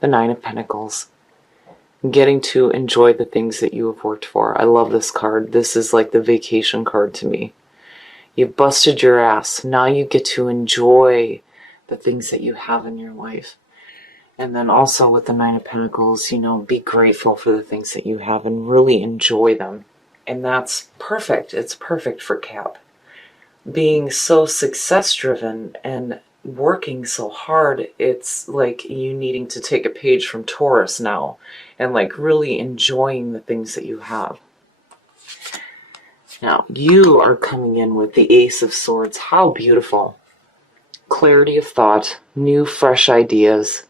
the Nine of Pentacles. Getting to enjoy the things that you have worked for. I love this card. This is like the vacation card to me. You've busted your ass. Now you get to enjoy the things that you have in your life. And then also with the Nine of Pentacles, be grateful for the things that you have and really enjoy them. And that's perfect. It's perfect for Cap. Being so success-driven and working so hard, it's like you needing to take a page from Taurus now and like really enjoying the things that you have. Now, you are coming in with the Ace of Swords. How beautiful. Clarity of thought, new, fresh ideas.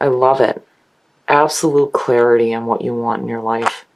I love it. Absolute clarity on what you want in your life.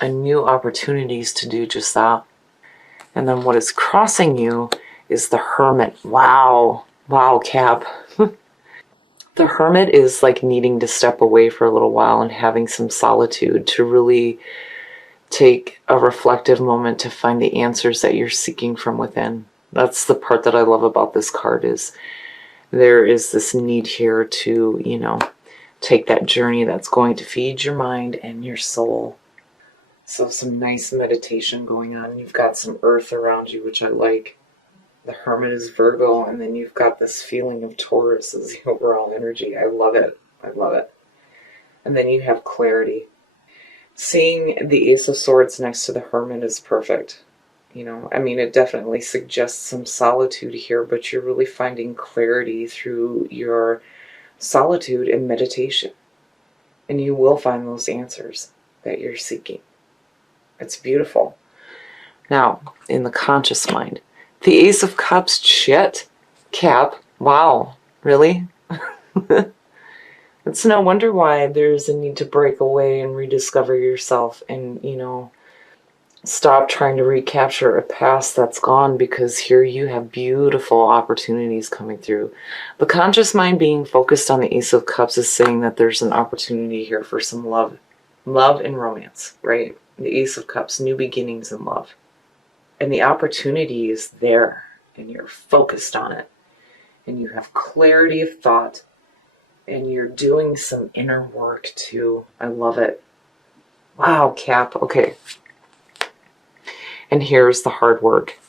And new opportunities to do just that. And then what is crossing you is the Hermit. Wow. Wow, Cap. The Hermit is like needing to step away for a little while and having some solitude to really take a reflective moment to find the answers that you're seeking from within. That's the part that I love about this card, is there is this need here to, take that journey that's going to feed your mind and your soul. So some nice meditation going on. You've got some earth around you, which I like. The Hermit is Virgo, and then you've got this feeling of Taurus as the overall energy. I love it. I love it. And then you have clarity. Seeing the Ace of Swords next to the Hermit is perfect. It definitely suggests some solitude here, but you're really finding clarity through your solitude and meditation. And you will find those answers that you're seeking. It's beautiful. Now, in the conscious mind, the Ace of Cups, shit, Cap, wow, really? It's no wonder why there's a need to break away and rediscover yourself and, stop trying to recapture a past that's gone, because here you have beautiful opportunities coming through. The conscious mind being focused on the Ace of Cups is saying that there's an opportunity here for some love and romance, right? The Ace of Cups, new beginnings in love. And the opportunity is there, and you're focused on it. And you have clarity of thought, and you're doing some inner work too. I love it. Wow, Cap. Okay. And here's the hard work.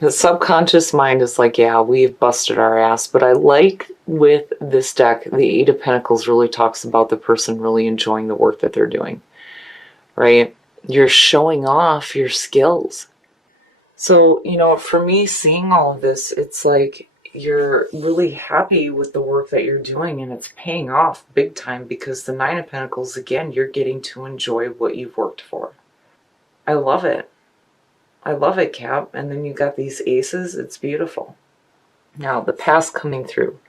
The subconscious mind is like, yeah, we've busted our ass. But I like with this deck, the Eight of Pentacles really talks about the person really enjoying the work that they're doing, right? You're showing off your skills. So, for me, seeing all of this, it's like you're really happy with the work that you're doing, and it's paying off big time, because the Nine of Pentacles, again, you're getting to enjoy what you've worked for. I love it. I love it, Cap. And then you got these aces. It's beautiful. Now, the past coming through.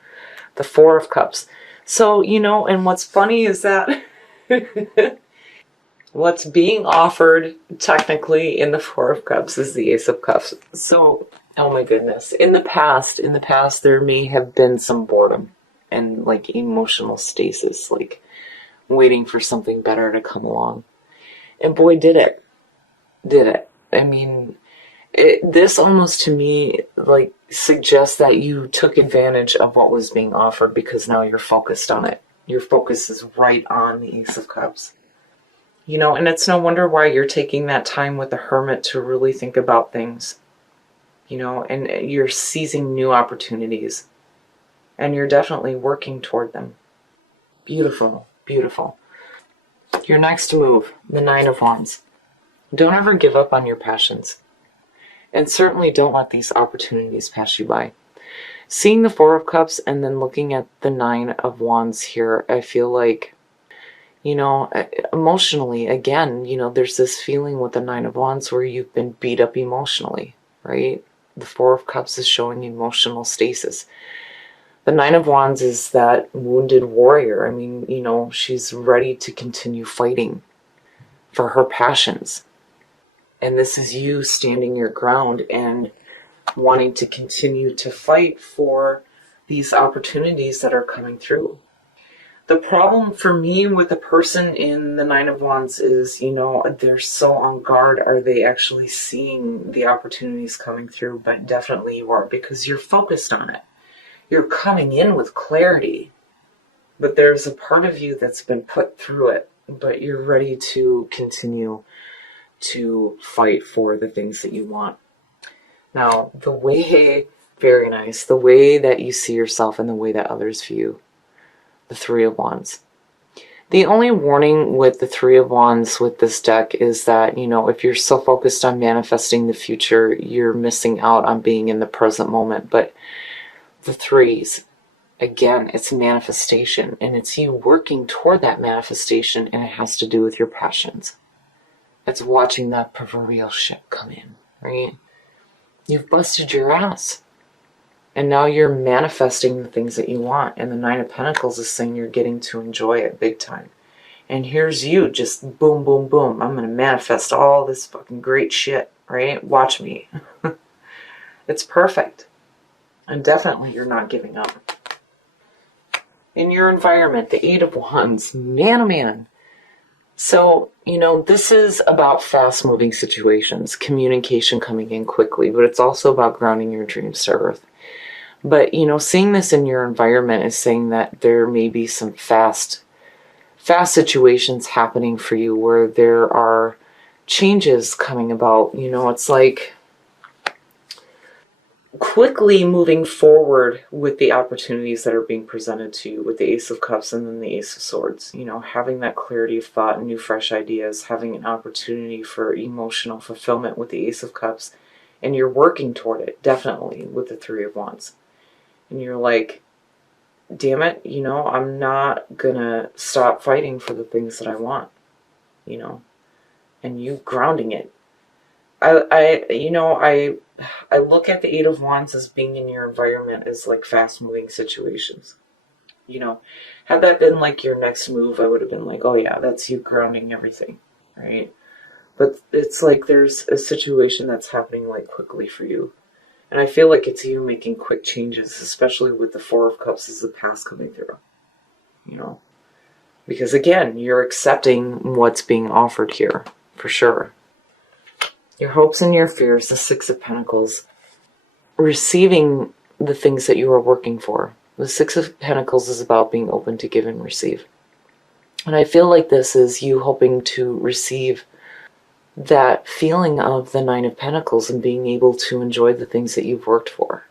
The Four of Cups. So, and what's funny is that what's being offered technically in the Four of Cups is the Ace of Cups. So, oh my goodness. In the past, there may have been some boredom and like emotional stasis, like waiting for something better to come along. And boy, did it. Did it. This almost to me like suggests that you took advantage of what was being offered, because now you're focused on it. Your focus is right on the Ace of Cups. And it's no wonder why you're taking that time with the Hermit to really think about things. And you're seizing new opportunities. And you're definitely working toward them. Beautiful, beautiful. Your next move, the Nine of Wands. Don't ever give up on your passions. And certainly don't let these opportunities pass you by. Seeing the Four of Cups and then looking at the Nine of Wands here, I feel like, emotionally, again, there's this feeling with the Nine of Wands where you've been beat up emotionally, right? The Four of Cups is showing emotional stasis. The Nine of Wands is that wounded warrior. She's ready to continue fighting for her passions. And this is you standing your ground and wanting to continue to fight for these opportunities that are coming through. The problem for me with the person in the Nine of Wands is, they're so on guard. Are they actually seeing the opportunities coming through? But definitely you are, because you're focused on it. You're coming in with clarity. But there's a part of you that's been put through it, but you're ready to continue to fight for the things that you want. Now, the way, very nice, the way that you see yourself and the way that others view the Three of Wands. The only warning with the Three of Wands with this deck is that, if you're so focused on manifesting the future, you're missing out on being in the present moment. But the threes, again, it's manifestation, and it's you working toward that manifestation, and it has to do with your passions. It's watching that proverbial ship come in, right? You've busted your ass. And now you're manifesting the things that you want. And the Nine of Pentacles is saying you're getting to enjoy it big time. And here's you just boom, boom, boom. I'm going to manifest all this fucking great shit, right? Watch me. It's perfect. And definitely you're not giving up. In your environment, the Eight of Wands. Man, oh man. So, this is about fast-moving situations. Communication coming in quickly. But it's also about grounding your dreams to earth. But, seeing this in your environment is saying that there may be some fast situations happening for you where there are changes coming about. It's like quickly moving forward with the opportunities that are being presented to you with the Ace of Cups and then the Ace of Swords. Having that clarity of thought and new fresh ideas, having an opportunity for emotional fulfillment with the Ace of Cups. And you're working toward it, definitely, with the Three of Wands. And you're like, damn it, I'm not gonna stop fighting for the things that I want, and you grounding it. I look at the Eight of Wands as being in your environment as like fast moving situations. Had that been like your next move, I would have been like, oh yeah, that's you grounding everything, right? But it's like there's a situation that's happening like quickly for you. And I feel like it's you making quick changes, especially with the Four of Cups as the past coming through. Because again, you're accepting what's being offered here, for sure. Your hopes and your fears, the Six of Pentacles. Receiving the things that you are working for. The Six of Pentacles is about being open to give and receive. And I feel like this is you hoping to receive that feeling of the Nine of Pentacles and being able to enjoy the things that you've worked for.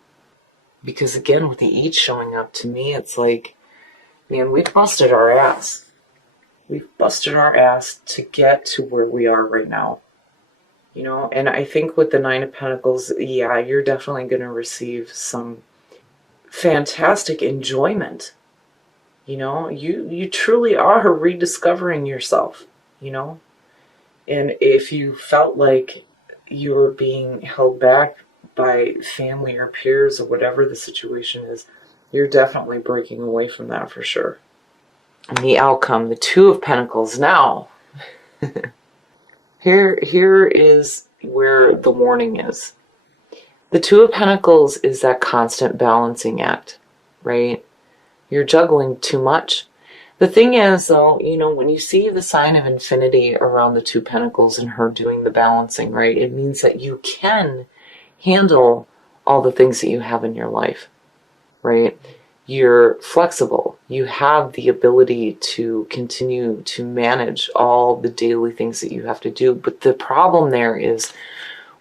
Because again, with the Eight showing up, to me, it's like, man, we've busted our ass. We've busted our ass to get to where we are right now. And I think with the Nine of Pentacles, yeah, you're definitely going to receive some fantastic enjoyment. You truly are rediscovering yourself, And if you felt like you were being held back by family or peers or whatever the situation is, you're definitely breaking away from that for sure. And the outcome, the Two of Pentacles. Now, here is where the warning is. The Two of Pentacles is that constant balancing act, right? You're juggling too much. The thing is, though, when you see the sign of infinity around the Two Pentacles and her doing the balancing, right, it means that you can handle all the things that you have in your life, right? You're flexible. You have the ability to continue to manage all the daily things that you have to do. But the problem there is,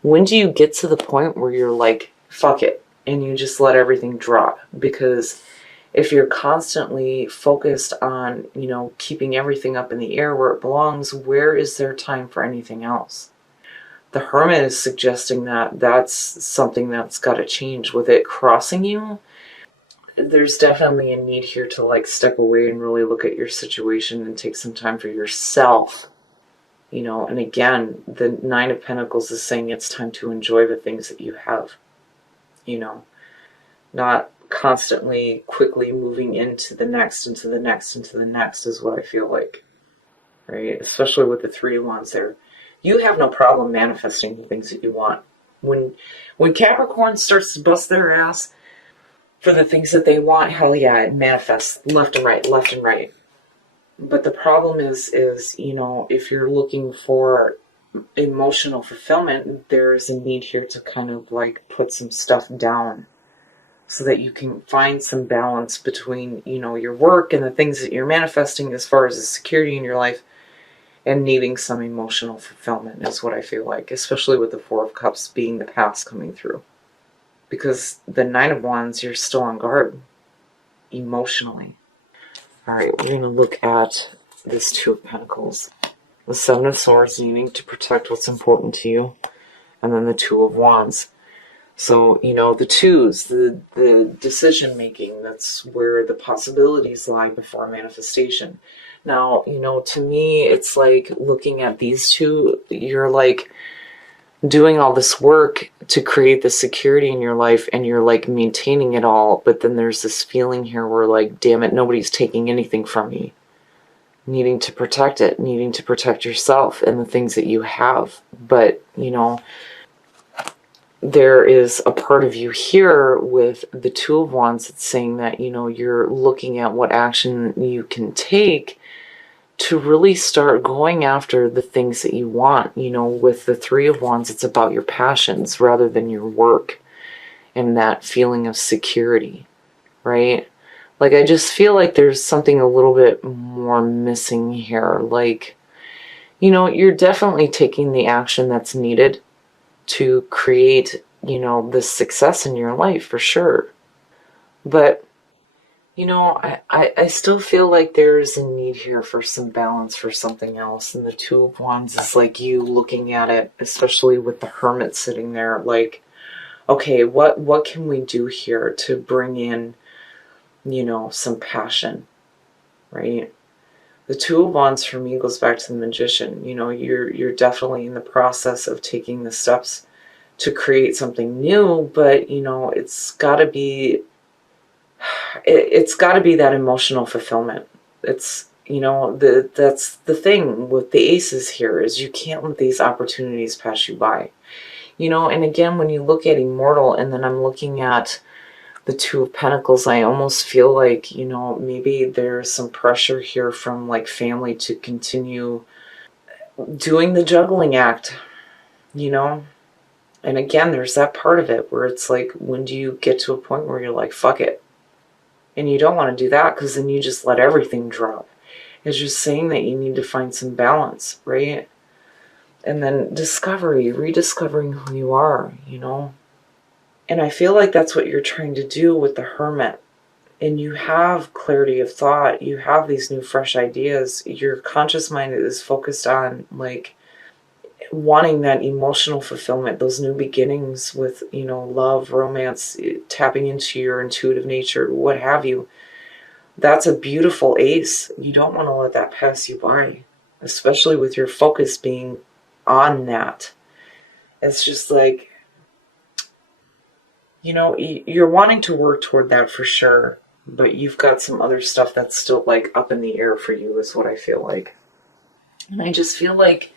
when do you get to the point where you're like, fuck it, and you just let everything drop? Because if you're constantly focused on, keeping everything up in the air where it belongs, where is there time for anything else? The Hermit is suggesting that that's something that's got to change. With it crossing you, there's definitely a need here to step away and really look at your situation and take some time for yourself. And again, the Nine of Pentacles is saying it's time to enjoy the things that you have. Not constantly quickly moving into the next, into the next, into the next is what I feel like. Right? Especially with the Three of Wands there. You have no problem manifesting the things that you want. When Capricorn starts to bust their ass for the things that they want, hell yeah, it manifests left and right, left and right. But the problem is, if you're looking for emotional fulfillment, there's a need here to kind of put some stuff down, so that you can find some balance between, your work and the things that you're manifesting as far as the security in your life, and needing some emotional fulfillment is what I feel like, especially with the Four of Cups being the past coming through. Because the Nine of Wands, you're still on guard emotionally. All right, we're going to look at this Two of Pentacles. The Seven of Swords, needing to protect what's important to you. And then the Two of Wands. So, the twos, the decision making, that's where the possibilities lie before manifestation. Now, to me, it's like looking at these two, you're like doing all this work to create the security in your life, and you're like maintaining it all, but then there's this feeling here where like, damn it, nobody's taking anything from me. Needing to protect it, needing to protect yourself and the things that you have. But, there is a part of you here with the Two of Wands that's saying that, you're looking at what action you can take to really start going after the things that you want. With the Three of Wands, it's about your passions rather than your work and that feeling of security, right? Like, I just feel like there's something a little bit more missing here. Like, you're definitely taking the action that's needed to create, this success in your life for sure. But, I still feel like there's a need here for some balance, for something else. And the Two of Wands is like you looking at it, especially with the Hermit sitting there, like, okay, what can we do here to bring in, some passion, right? The Two of Wands for me goes back to the Magician. You're definitely in the process of taking the steps to create something new, but it's got to be that emotional fulfillment. It's that's the thing with the aces here, is you can't let these opportunities pass you by. And again, when you look at Immortal, and then I'm looking at the Two of Pentacles, I almost feel like, maybe there's some pressure here from like family to continue doing the juggling act, And again, there's that part of it where it's like, when do you get to a point where you're like, fuck it? And you don't want to do that, because then you just let everything drop. It's just saying that you need to find some balance, right? And then rediscovering who you are, And I feel like that's what you're trying to do with the Hermit. And you have clarity of thought. You have these new, fresh ideas. Your conscious mind is focused on, like, wanting that emotional fulfillment, those new beginnings with, love, romance, tapping into your intuitive nature, what have you. That's a beautiful ace. You don't want to let that pass you by, especially with your focus being on that. It's just like, you're wanting to work toward that for sure, but you've got some other stuff that's still like up in the air for you, is what I feel like. And I just feel like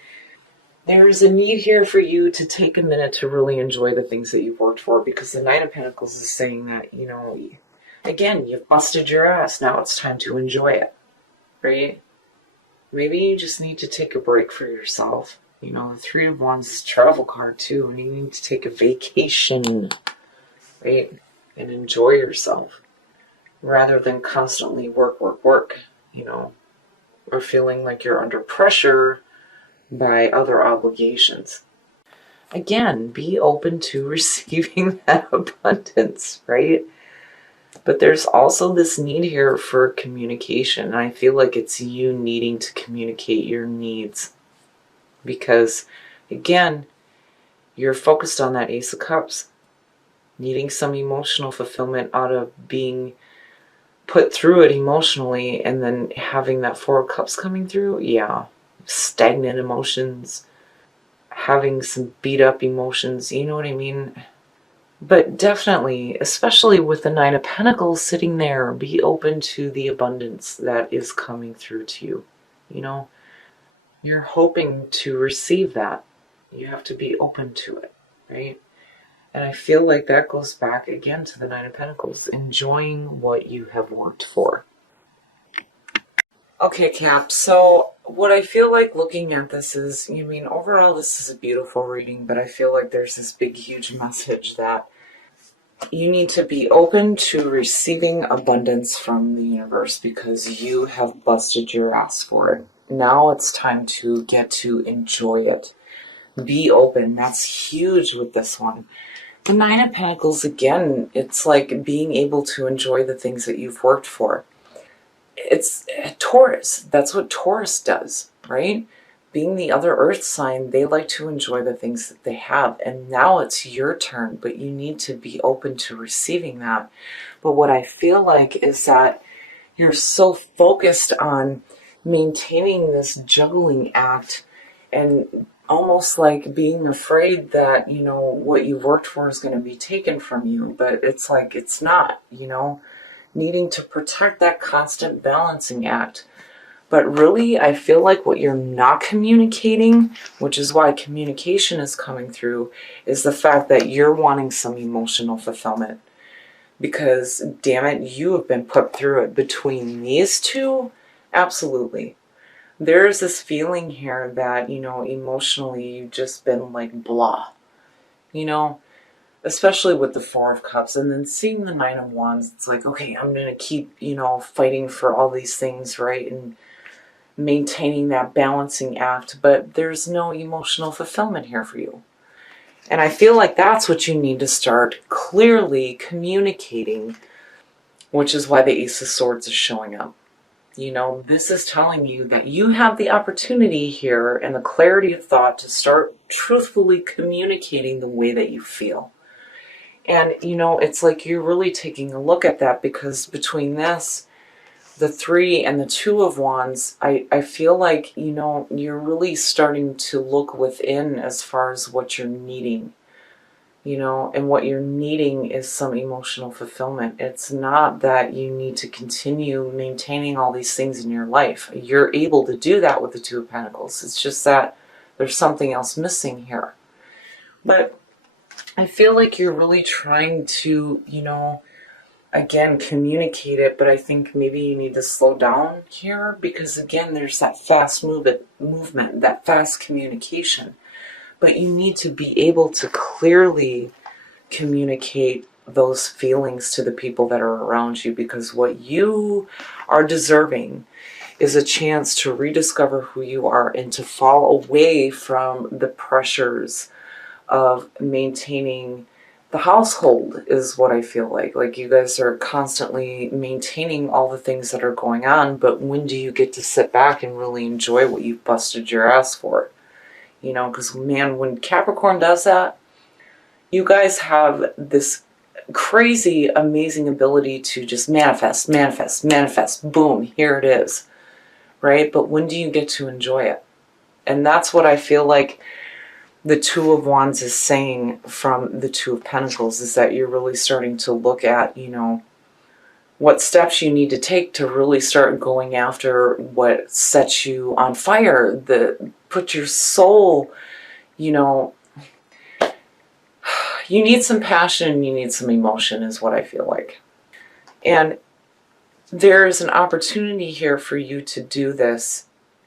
there's a need here for you to take a minute to really enjoy the things that you've worked for, because the Knight of Pentacles is saying that, again, you've busted your ass. Now it's time to enjoy it, right? Maybe you just need to take a break for yourself. The Three of Wands is a travel card too, and you need to take a vacation, right? And enjoy yourself rather than constantly work, or feeling like you're under pressure by other obligations. Again, be open to receiving that abundance, right? But there's also this need here for communication. And I feel like it's you needing to communicate your needs. Because, again, you're focused on that Ace of Cups. Needing some emotional fulfillment out of being put through it emotionally, and then having that Four of Cups coming through. Yeah. Stagnant emotions. Having some beat up emotions. You know what I mean? But definitely, especially with the Nine of Pentacles sitting there, be open to the abundance that is coming through to you. You're hoping to receive that. You have to be open to it, right? And I feel like that goes back again to the Nine of Pentacles, enjoying what you have worked for. Okay, Cap, so what I feel like looking at this is, overall this is a beautiful reading, but I feel like there's this big, huge message that You need to be open to receiving abundance from the universe because you have busted your ass for it. Now it's time to get to enjoy it. Be open. That's huge with this one. The Nine of Pentacles, again, it's like being able to enjoy the things that you've worked for. It's Taurus. That's what Taurus does, right? Being the other earth sign, they like to enjoy the things that they have. And now it's your turn, but you need to be open to receiving that. But what I feel like is that you're so focused on maintaining this juggling act and almost like being afraid that, you know, what you've worked for is going to be taken from you. But it's like, it's not, you know, needing to protect that constant balancing act. But really, I feel like what you're not communicating, which is why communication is coming through, is the fact that you're wanting some emotional fulfillment. Because, damn it, you have been put through it. Between these two, absolutely. There's this feeling here that, you know, emotionally you've just been like blah. You know, especially with the Four of Cups. And then seeing the Nine of Wands, it's like, okay, I'm going to keep, you know, fighting for all these things, right? And maintaining that balancing act, but there's no emotional fulfillment here for you. And I feel like that's what you need to start clearly communicating, which is why the Ace of Swords is showing up. You know, this is telling you that you have the opportunity here and the clarity of thought to start truthfully communicating the way that you feel. And, you know, it's like you're really taking a look at that, because between this, the Three and the Two of Wands, I feel like, you know, you're really starting to look within as far as what you're needing, you know, and what you're needing is some emotional fulfillment. It's not that you need to continue maintaining all these things in your life. You're able to do that with the Two of Pentacles. It's just that there's something else missing here. But I feel like you're really trying to, you know, again, communicate it, but I think maybe you need to slow down here, because again, there's that fast movement, that fast communication. But you need to be able to clearly communicate those feelings to the people that are around you, because what you are deserving is a chance to rediscover who you are and to fall away from the pressures of maintaining the household, is what I feel like. Like, you guys are constantly maintaining all the things that are going on, but when do you get to sit back and really enjoy what you've busted your ass for? You know, because man, when Capricorn does that, you guys have this crazy, amazing ability to just manifest, manifest, manifest. Boom, here it is, right? But when do you get to enjoy it? And that's what I feel like the Two of Wands is saying from the Two of Pentacles, is that you're really starting to look at, you know, what steps you need to take to really start going after what sets you on fire, put your soul, you know, you need some passion, you need some emotion, is what I feel like. And there's an opportunity here for you to do this.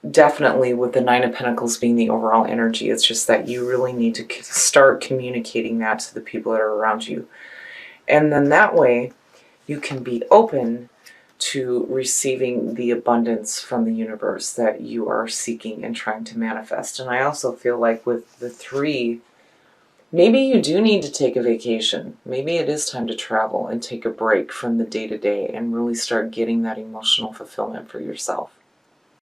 Definitely with the Nine of Pentacles being the overall energy, it's just that you really need to start communicating that to the people that are around you. And then that way you can be open to receiving the abundance from the universe that you are seeking and trying to manifest. And I also feel like with the Three, maybe you do need to take a vacation. Maybe it is time to travel and take a break from the day-to-day and really start getting that emotional fulfillment for yourself.